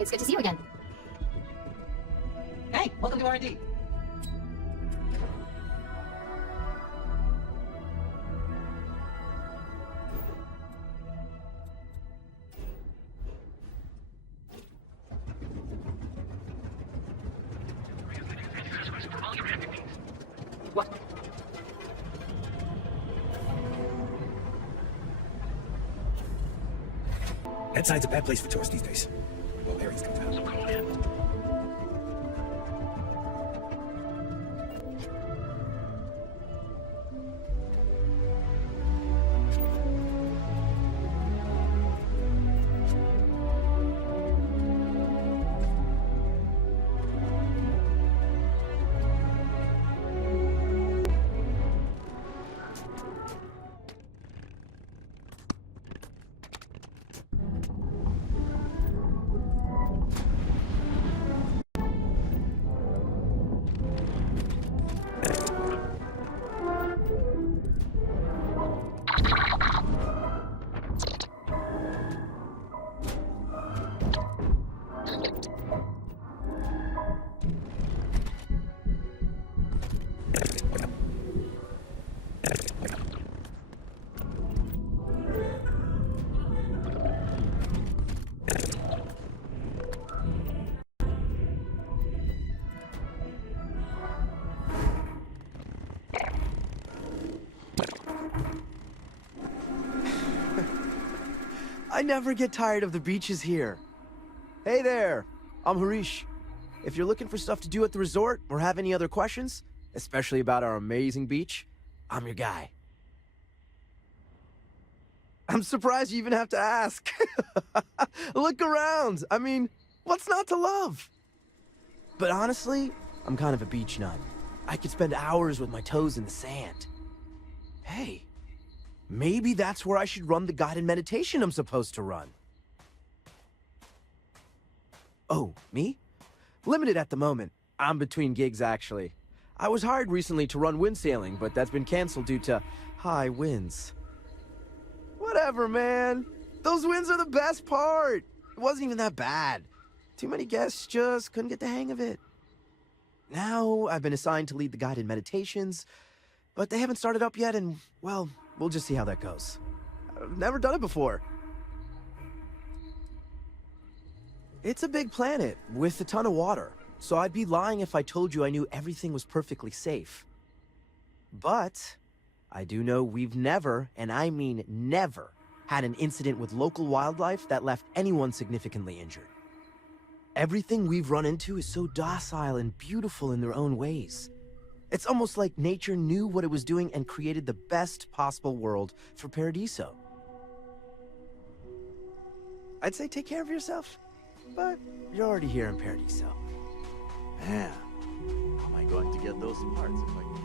It's good to see you again. Hey, welcome to R&D. What? That side's a bad place for tourists these days. Well, Aries comes out. So come on in. I never get tired of the beaches here. Hey there, I'm Harish. If you're looking for stuff to do at the resort or have any other questions, especially about our amazing beach, I'm your guy. I'm surprised you even have to ask. Look around. I mean, what's not to love? But honestly, I'm kind of a beach nut. I could spend hours with my toes in the sand. Hey, maybe that's where I should run the guided meditation I'm supposed to run. Oh, me? Limited at the moment. I'm between gigs, actually. I was hired recently to run wind sailing, but that's been canceled due to high winds. Whatever, man. Those winds are the best part. It wasn't even that bad. Too many guests just couldn't get the hang of it. Now, I've been assigned to lead the guided meditations, but they haven't started up yet, and, well, we'll just see how that goes. I've never done it before. It's a big planet with a ton of water, so I'd be lying if I told you I knew everything was perfectly safe. But I do know we've never, and I mean never, had an incident with local wildlife that left anyone significantly injured. Everything we've run into is so docile and beautiful in their own ways. It's almost like nature knew what it was doing and created the best possible world for Paradiso. I'd say take care of yourself, but you're already here in Paradiso. Man, how am I going to get those parts if I can't?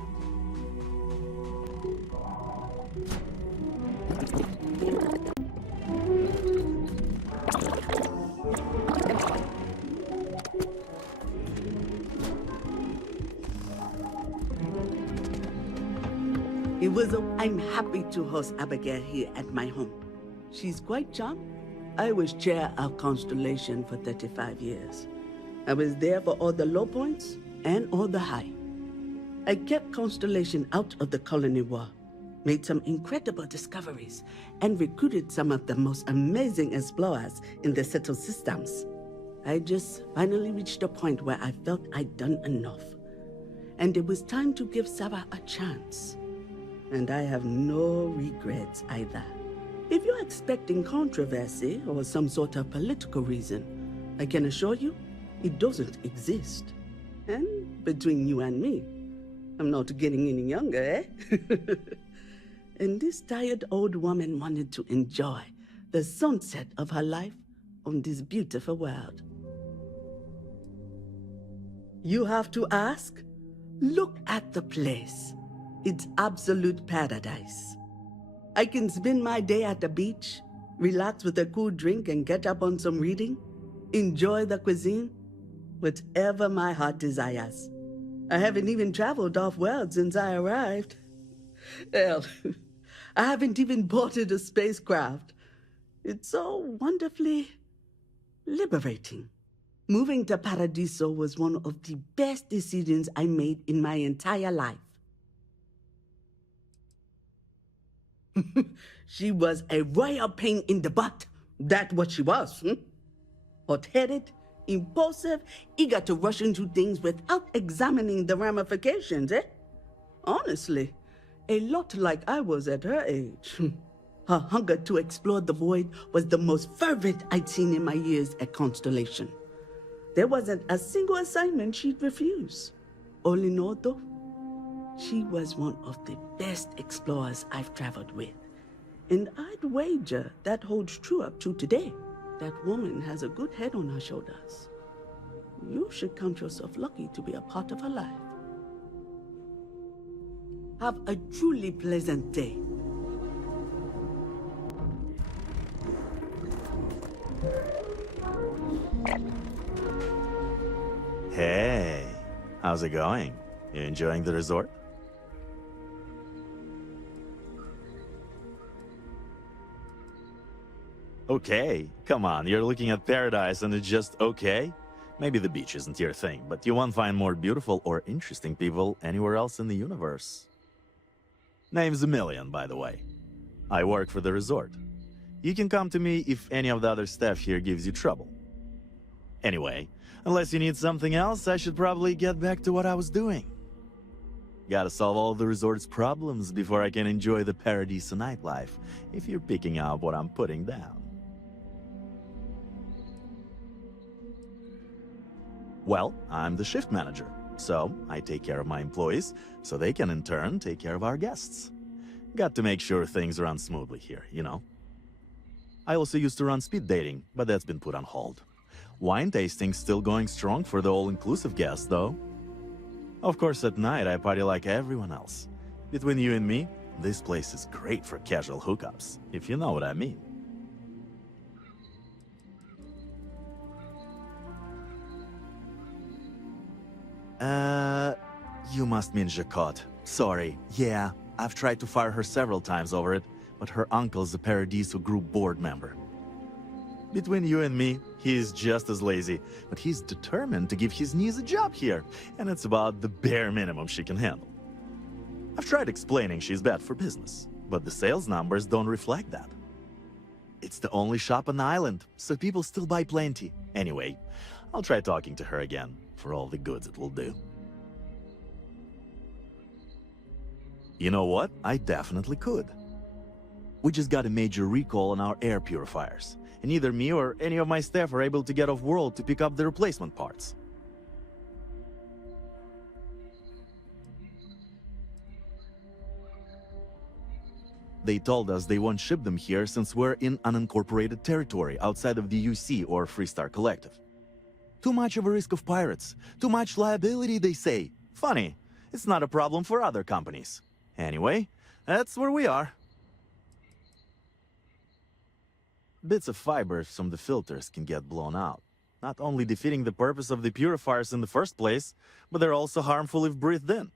I'm happy to host Abigail here at my home. She's quite charming. I was chair of Constellation for 35 years. I was there for all the low points and all the high. I kept Constellation out of the colony war, made some incredible discoveries, and recruited some of the most amazing explorers in the settled systems. I just finally reached a point where I felt I'd done enough. And it was time to give Sarah a chance. And I have no regrets either. If you're expecting controversy or some sort of political reason, I can assure you, it doesn't exist. And between you and me, I'm not getting any younger, eh? And this tired old woman wanted to enjoy the sunset of her life on this beautiful world. You have to ask? Look at the place. It's absolute paradise. I can spend my day at the beach, relax with a cool drink and catch up on some reading, enjoy the cuisine, whatever my heart desires. I haven't even traveled off-world since I arrived. Hell, I haven't even boarded a spacecraft. It's so wonderfully liberating. Moving to Paradiso was one of the best decisions I made in my entire life. She was a royal pain in the butt. That's what she was. Hot-headed, impulsive, eager to rush into things without examining the ramifications, eh? Honestly, a lot like I was at her age. Her hunger to explore the void was the most fervent I'd seen in my years at Constellation. There wasn't a single assignment she'd refuse. All in all, though, she was one of the best explorers I've traveled with. And I'd wager that holds true up to today. That woman has a good head on her shoulders. You should count yourself lucky to be a part of her life. Have a truly pleasant day. Hey, how's it going? You enjoying the resort? Okay, come on, you're looking at paradise and it's just okay? Maybe the beach isn't your thing, but you won't find more beautiful or interesting people anywhere else in the universe. Name's Emilian, by the way. I work for the resort. You can come to me if any of the other staff here gives you trouble. Anyway, unless you need something else, I should probably get back to what I was doing. Gotta solve all the resort's problems before I can enjoy the Paradiso nightlife, if you're picking up what I'm putting down. Well, I'm the shift manager, so I take care of my employees, so they can in turn take care of our guests. Got to make sure things run smoothly here, you know. I also used to run speed dating, but that's been put on hold. Wine tasting's still going strong for the all-inclusive guests, though. Of course, at night I party like everyone else. Between you and me, this place is great for casual hookups, if you know what I mean. You must mean Jacquot. Sorry. Yeah, I've tried to fire her several times over it, but her uncle's a Paradiso group board member. Between you and me, he's just as lazy, but he's determined to give his niece a job here, and it's about the bare minimum she can handle. I've tried explaining she's bad for business, but the sales numbers don't reflect that. It's the only shop on the island, so people still buy plenty. Anyway, I'll try talking to her again, for all the goods it will do. You know what? I definitely could. We just got a major recall on our air purifiers, and neither me or any of my staff are able to get off-world to pick up the replacement parts. They told us they won't ship them here since we're in unincorporated territory outside of the UC or Freestar Collective. Too much of a risk of pirates, too much liability, they say. Funny, it's not a problem for other companies. Anyway, that's where we are. Bits of fibers from the filters can get blown out, not only defeating the purpose of the purifiers in the first place, but they're also harmful if breathed in.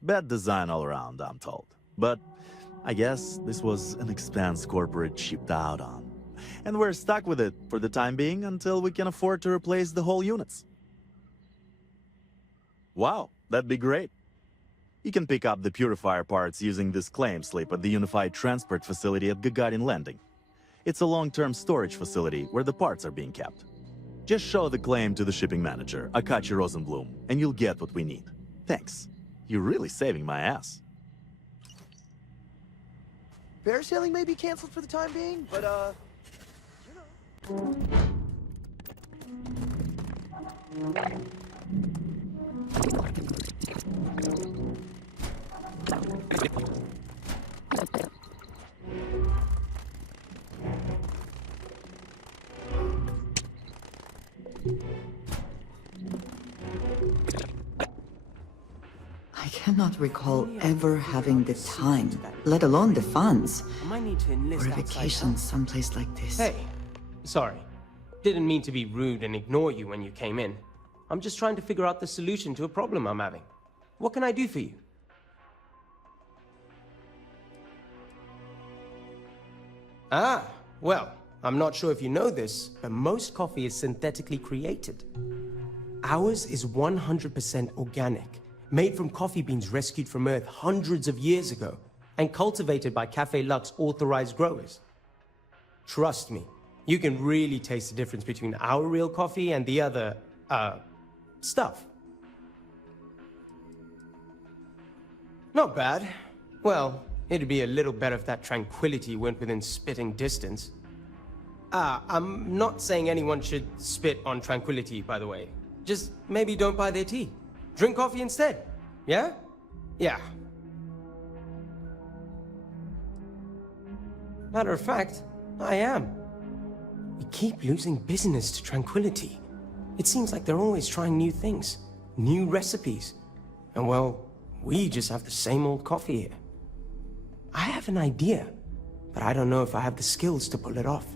Bad design all around, I'm told. But I guess this was an expense corporate cheaped out on. And we're stuck with it for the time being until we can afford to replace the whole units. Wow, that'd be great. You can pick up the purifier parts using this claim slip at the Unified Transport Facility at Gagarin Landing. It's a long-term storage facility where the parts are being kept. Just show the claim to the shipping manager, Akachi Rosenblum, and you'll get what we need. Thanks. You're really saving my ass. Parasailing may be canceled for the time being, but, you know. I cannot recall ever having the time, let alone the funds, I might need to enlist for a outside vacation help. someplace like this. Hey, sorry. Didn't mean to be rude and ignore you when you came in. I'm just trying to figure out the solution to a problem I'm having. What can I do for you? Ah, well, I'm not sure if you know this, but most coffee is synthetically created. Ours is 100% organic, made from coffee beans rescued from Earth hundreds of years ago, and cultivated by Cafe Luxe authorized growers. Trust me, you can really taste the difference between our real coffee and the other, stuff. Not bad. Well, it'd be a little better if that tranquility went within spitting distance. I'm not saying anyone should spit on tranquility, by the way. Just maybe don't buy their tea. Drink coffee instead. Yeah? Yeah. Matter of fact, I am. We keep losing business to tranquility. It seems like they're always trying new things, new recipes. And well, we just have the same old coffee here. I have an idea, but I don't know if I have the skills to pull it off.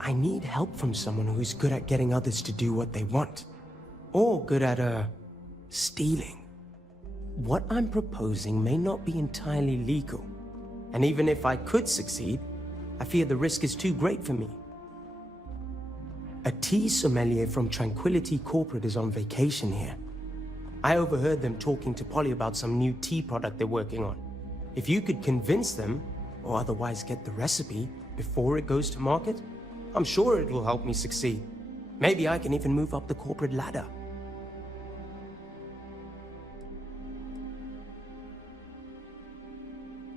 I need help from someone who's good at getting others to do what they want. Or good at, stealing. What I'm proposing may not be entirely legal. And even if I could succeed, I fear the risk is too great for me. A tea sommelier from Tranquility Corporate is on vacation here. I overheard them talking to Polly about some new tea product they're working on. If you could convince them, or otherwise get the recipe, before it goes to market, I'm sure it will help me succeed. Maybe I can even move up the corporate ladder.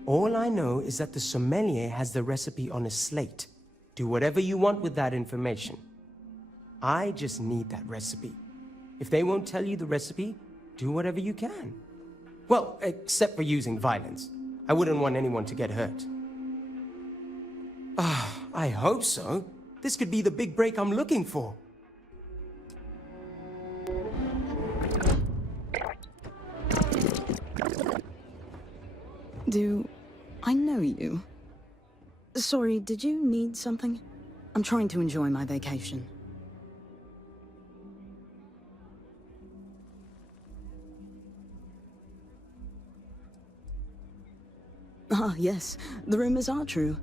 All I know is that the sommelier has the recipe on a slate. Do whatever you want with that information. I just need that recipe. If they won't tell you the recipe, do whatever you can. Well, except for using violence. I wouldn't want anyone to get hurt. I hope so. This could be the big break I'm looking for. Do I know you? Sorry, did you need something? I'm trying to enjoy my vacation. Ah, yes. The rumors are true.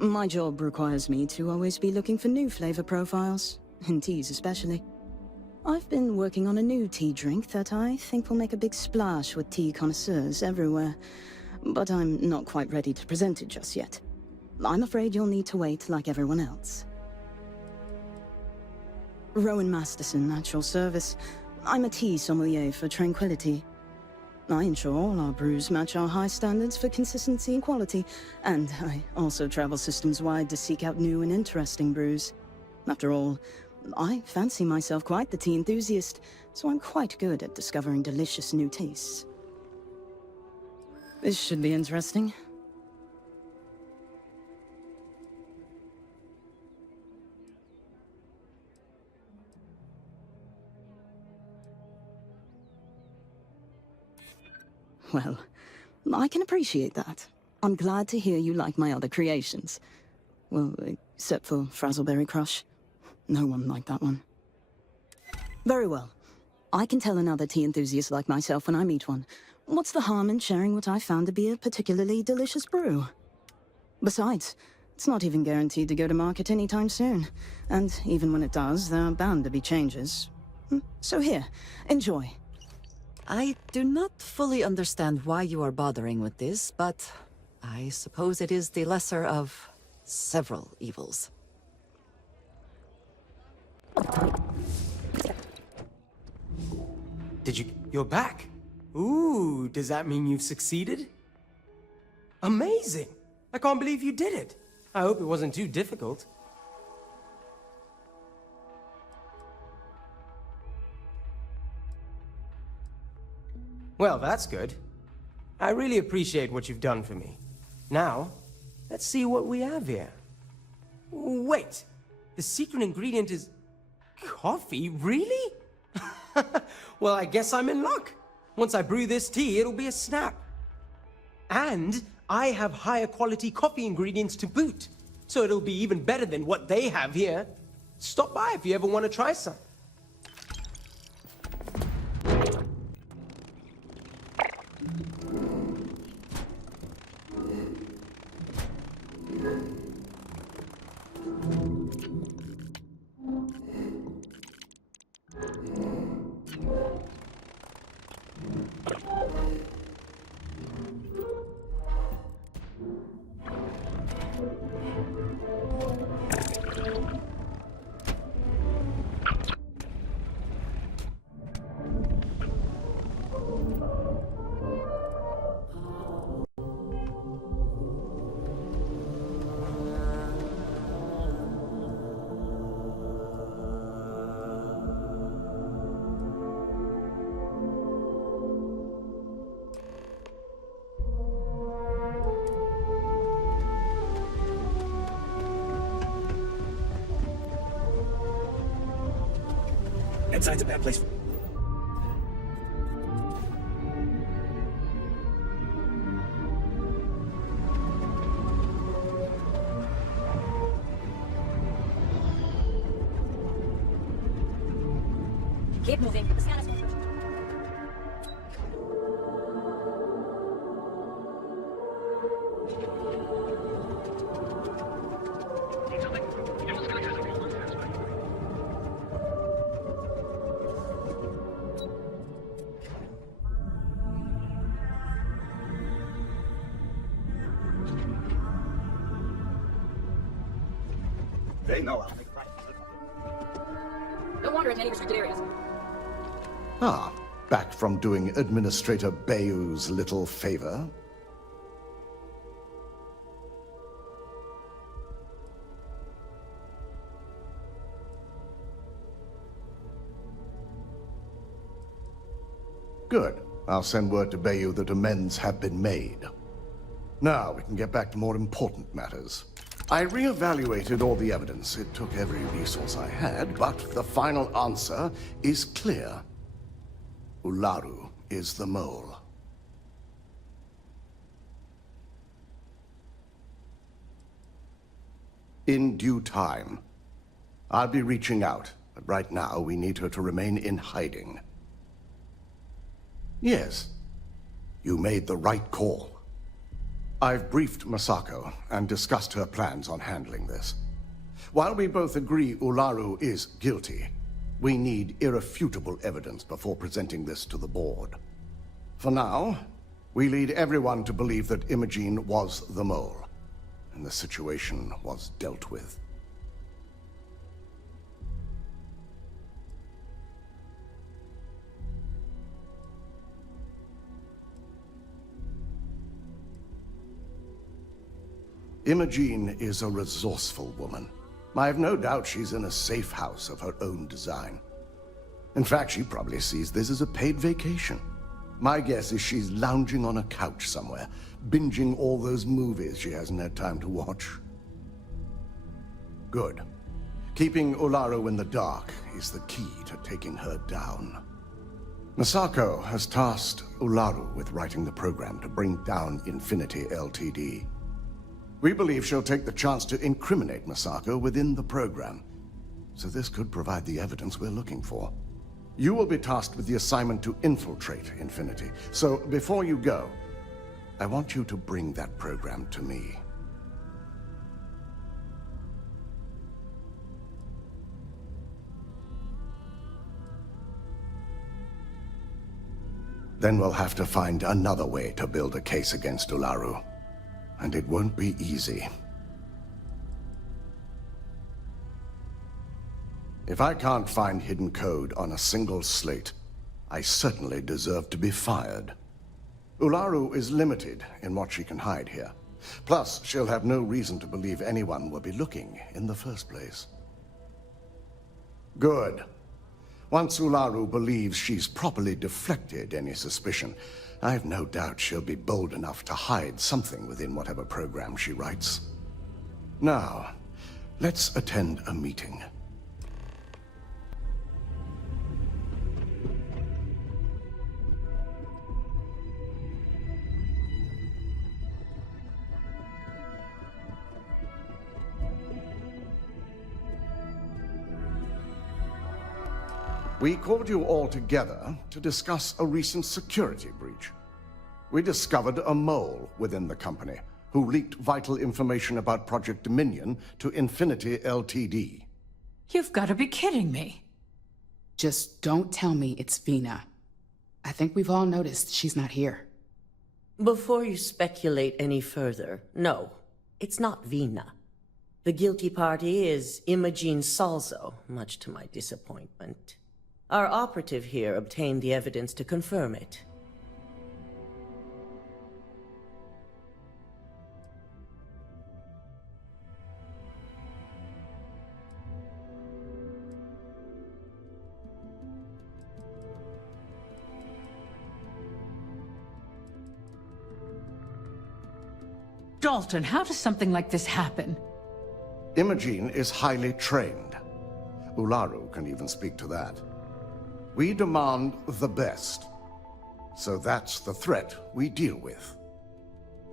My job requires me to always be looking for new flavor profiles, in teas especially. I've been working on a new tea drink that I think will make a big splash with tea connoisseurs everywhere, but I'm not quite ready to present it just yet. I'm afraid you'll need to wait like everyone else. Rowan Masterson, at your service. I'm a tea sommelier for Tranquility. I ensure all our brews match our high standards for consistency and quality, and I also travel systems-wide to seek out new and interesting brews. After all, I fancy myself quite the tea enthusiast, so I'm quite good at discovering delicious new tastes. This should be interesting. Well, I can appreciate that. I'm glad to hear you like my other creations. Well, except for Frazzleberry Crush. No one liked that one. Very well. I can tell another tea enthusiast like myself when I meet one. What's the harm in sharing what I found to be a particularly delicious brew? Besides, it's not even guaranteed to go to market anytime soon. And even when it does, there are bound to be changes. So here, enjoy. I do not fully understand why you are bothering with this, but I suppose it is the lesser of several evils. You're back? Ooh, does that mean you've succeeded? Amazing! I can't believe you did it. I hope it wasn't too difficult. Well, that's good. I really appreciate what you've done for me. Now, let's see what we have here. Wait, the secret ingredient is coffee? Really? Well, I guess I'm in luck. Once I brew this tea, it'll be a snap. And I have higher quality coffee ingredients to boot, so it'll be even better than what they have here. Stop by if you ever want to try some. Inside's a bad place. Keep moving. The scan is confirmed. They know. Don't wander in any restricted areas. Ah, back from doing Administrator Bayou's little favor. Good. I'll send word to Bayou that amends have been made. Now we can get back to more important matters. I re-evaluated all the evidence. It took every resource I had, but the final answer is clear. Ularu is the mole. In due time. I'll be reaching out, but right now we need her to remain in hiding. Yes, you made the right call. I've briefed Masako and discussed her plans on handling this. While we both agree Ularu is guilty, we need irrefutable evidence before presenting this to the board. For now, we lead everyone to believe that Imogene was the mole, and the situation was dealt with. Imogene is a resourceful woman. I have no doubt she's in a safe house of her own design. In fact, she probably sees this as a paid vacation. My guess is she's lounging on a couch somewhere, binging all those movies she hasn't had time to watch. Good. Keeping Ularu in the dark is the key to taking her down. Masako has tasked Ularu with writing the program to bring down Infinity Ltd. We believe she'll take the chance to incriminate Masako within the program, so this could provide the evidence we're looking for. You will be tasked with the assignment to infiltrate Infinity, so before you go, I want you to bring that program to me. Then we'll have to find another way to build a case against Ularu. And it won't be easy. If I can't find hidden code on a single slate, I certainly deserve to be fired. Ularu is limited in what she can hide here. Plus, she'll have no reason to believe anyone will be looking in the first place. Good. Once Ularu believes she's properly deflected any suspicion, I have no doubt she'll be bold enough to hide something within whatever program she writes. Now, let's attend a meeting. We called you all together to discuss a recent security breach. We discovered a mole within the company, who leaked vital information about Project Dominion to Infinity Ltd. You've got to be kidding me. Just don't tell me it's Vina. I think we've all noticed she's not here. Before you speculate any further, no, it's not Vina. The guilty party is Imogene Salzo, much to my disappointment. Our operative here obtained the evidence to confirm it. Dalton, how does something like this happen? Imogene is highly trained. Ularu can even speak to that. We demand the best. So that's the threat we deal with.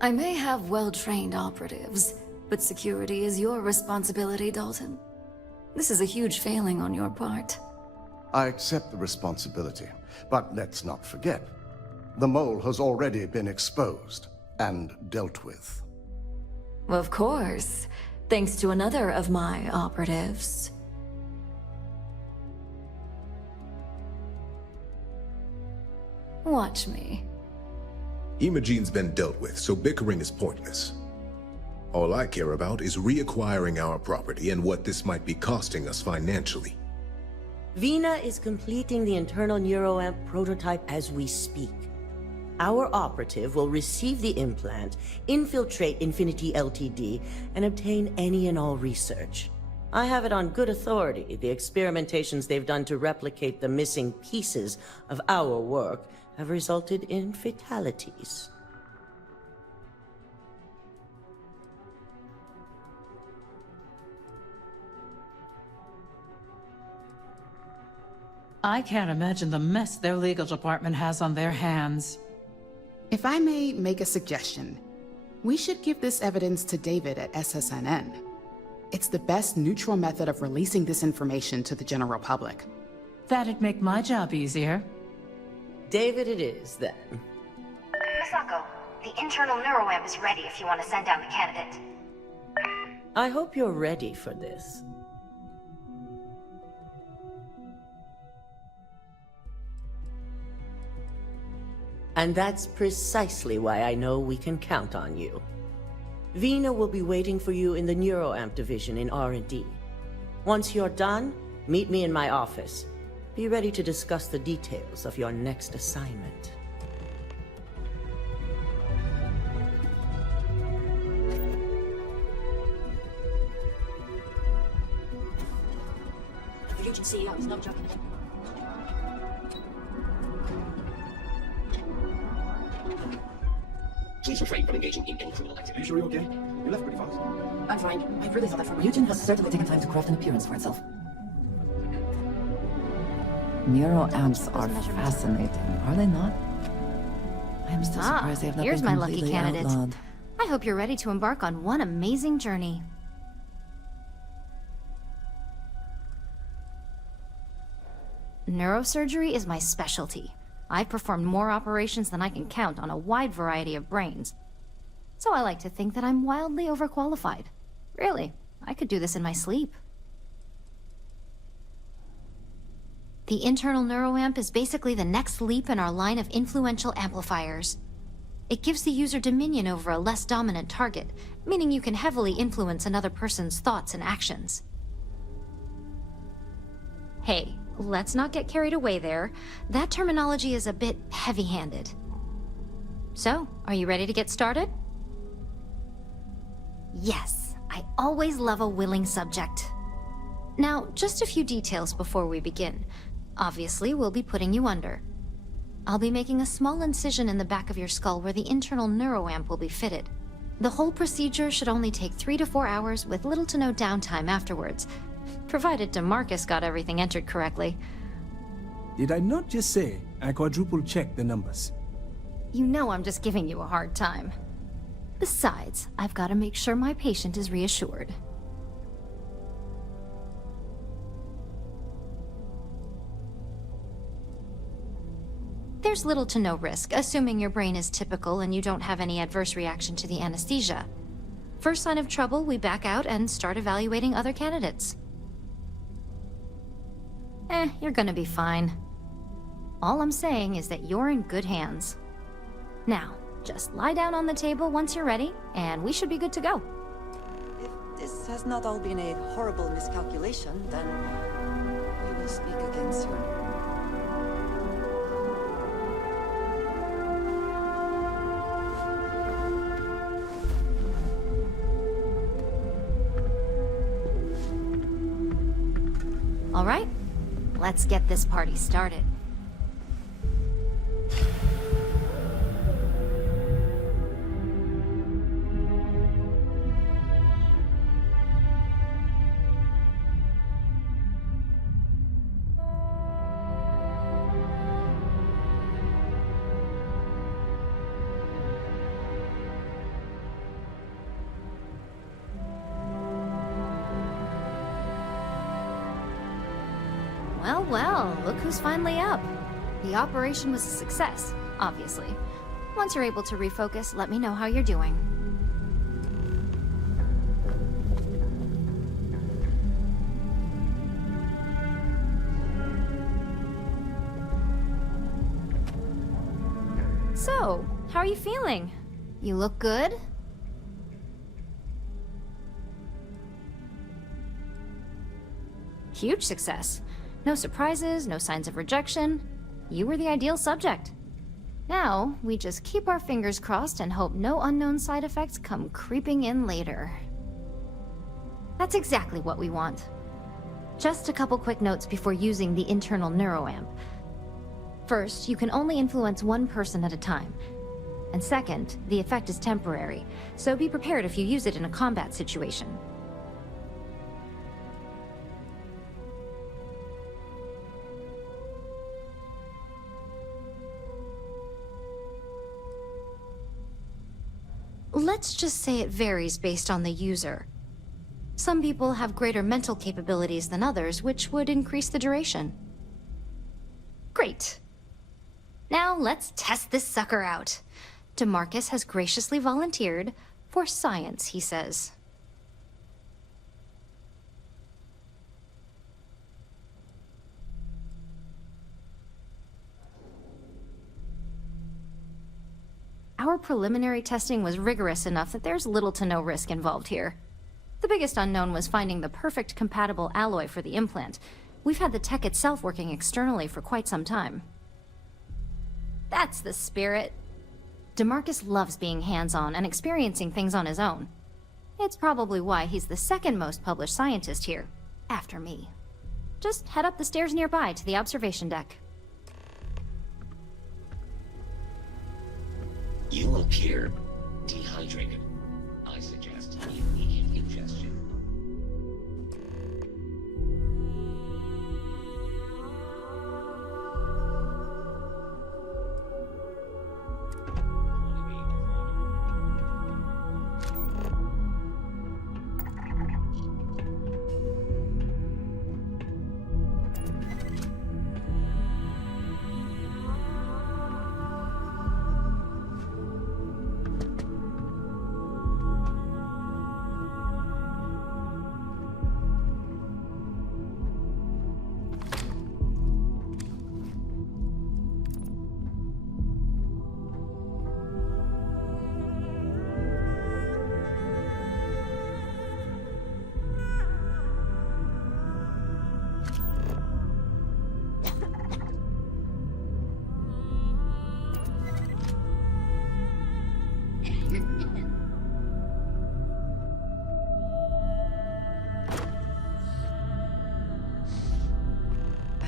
I may have well-trained operatives, but security is your responsibility, Dalton. This is a huge failing on your part. I accept the responsibility, but let's not forget. The mole has already been exposed and dealt with. Of course, thanks to another of my operatives. Watch me. Imogene's been dealt with, so bickering is pointless. All I care about is reacquiring our property and what this might be costing us financially. Vina is completing the internal neuroamp prototype as we speak. Our operative will receive the implant, infiltrate Infinity Ltd, and obtain any and all research. I have it on good authority. The experimentations they've done to replicate the missing pieces of our work have resulted in fatalities. I can't imagine the mess their legal department has on their hands. If I may make a suggestion, we should give this evidence to David at SSNN. It's the best neutral method of releasing this information to the general public. That'd make my job easier. David it is, then. Misako, the internal neuroamp is ready if you want to send down the candidate. I hope you're ready for this. And that's precisely why I know we can count on you. Vina will be waiting for you in the neuroamp division in R&D. Once you're done, meet me in my office. Be ready to discuss the details of your next assignment. The Legion CEO is no joking. Please refrain from engaging in any criminal activity. Are you sure you're okay? You left pretty fast. I'm fine. I really thought that from Legion has certainly taken time to craft an appearance for itself. Neuroamps are fascinating, are they not? I am still surprised they have not here's been my lucky completely candidate. outlawed. I hope you're ready to embark on one amazing journey. Neurosurgery is my specialty. I've performed more operations than I can count on a wide variety of brains. So I like to think that I'm wildly overqualified. Really, I could do this in my sleep. The internal neuroamp is basically the next leap in our line of influential amplifiers. It gives the user dominion over a less dominant target, meaning you can heavily influence another person's thoughts and actions. Hey, let's not get carried away there. That terminology is a bit heavy-handed. So, are you ready to get started? Yes, I always love a willing subject. Now, just a few details before we begin. Obviously, we'll be putting you under. I'll be making a small incision in the back of your skull where the internal neuroamp will be fitted. The whole procedure should only take 3 to 4 hours with little to no downtime afterwards, provided DeMarcus got everything entered correctly. Did I not just say I quadruple checked the numbers? You know I'm just giving you a hard time. Besides, I've got to make sure my patient is reassured. There's little to no risk, assuming your brain is typical and you don't have any adverse reaction to the anesthesia. First sign of trouble, we back out and start evaluating other candidates. You're gonna be fine. All I'm saying is that you're in good hands. Now, just lie down on the table once you're ready, and we should be good to go. If this has not all been a horrible miscalculation, then we will speak again soon. All right, let's get this party started. Well, look who's finally up. The operation was a success, obviously. Once you're able to refocus, let me know how you're doing. So, how are you feeling? You look good? Huge success. No surprises, no signs of rejection. You were the ideal subject. Now, we just keep our fingers crossed and hope no unknown side effects come creeping in later. That's exactly what we want. Just a couple quick notes before using the internal neuroamp. First, you can only influence one person at a time. And second, the effect is temporary, so be prepared if you use it in a combat situation. Let's just say it varies based on the user. Some people have greater mental capabilities than others, which would increase the duration. Great. Now let's test this sucker out. DeMarcus has graciously volunteered for science, he says. Our preliminary testing was rigorous enough that there's little to no risk involved here. The biggest unknown was finding the perfect compatible alloy for the implant. We've had the tech itself working externally for quite some time. That's the spirit. DeMarcus loves being hands-on and experiencing things on his own. It's probably why he's the second most published scientist here, after me. Just head up the stairs nearby to the observation deck. You appear dehydrated. I suggest immediate ingestion.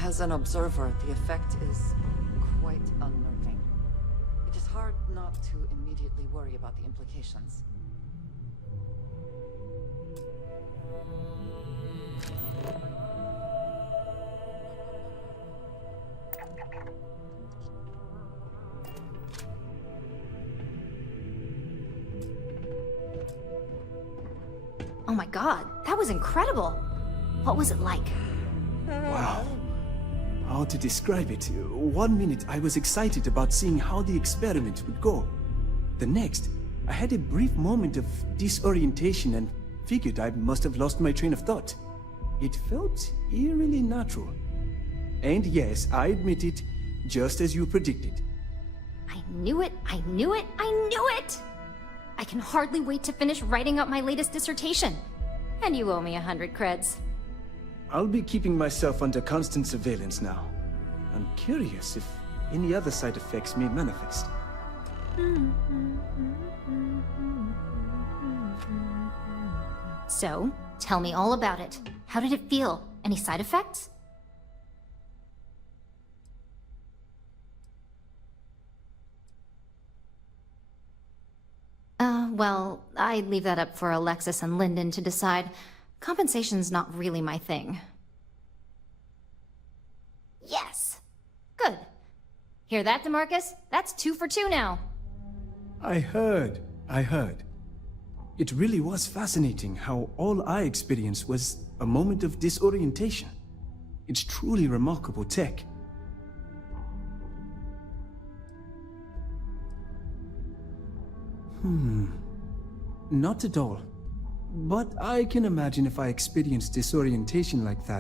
As an observer, the effect is quite unnerving. It is hard not to immediately worry about the implications. Oh my god, that was incredible! What was it like? Wow. how to describe it. 1 minute I was excited about seeing how the experiment would go. The next, I had a brief moment of disorientation and figured I must have lost my train of thought. It felt eerily natural. And yes, I admit it, just as you predicted. I knew it, I knew it, I knew it! I can hardly wait to finish writing up my latest dissertation. And you owe me 100 creds. I'll be keeping myself under constant surveillance now. I'm curious if any other side effects may manifest. So, tell me all about it. How did it feel? Any side effects? Well, I'd leave that up for Alexis and Lyndon to decide. Compensation's not really my thing. Yes! Good. Hear that, DeMarcus? That's 2 for 2 now. I heard. It really was fascinating how all I experienced was a moment of disorientation. It's truly remarkable tech. Not at all. But I can imagine if I experienced disorientation like that,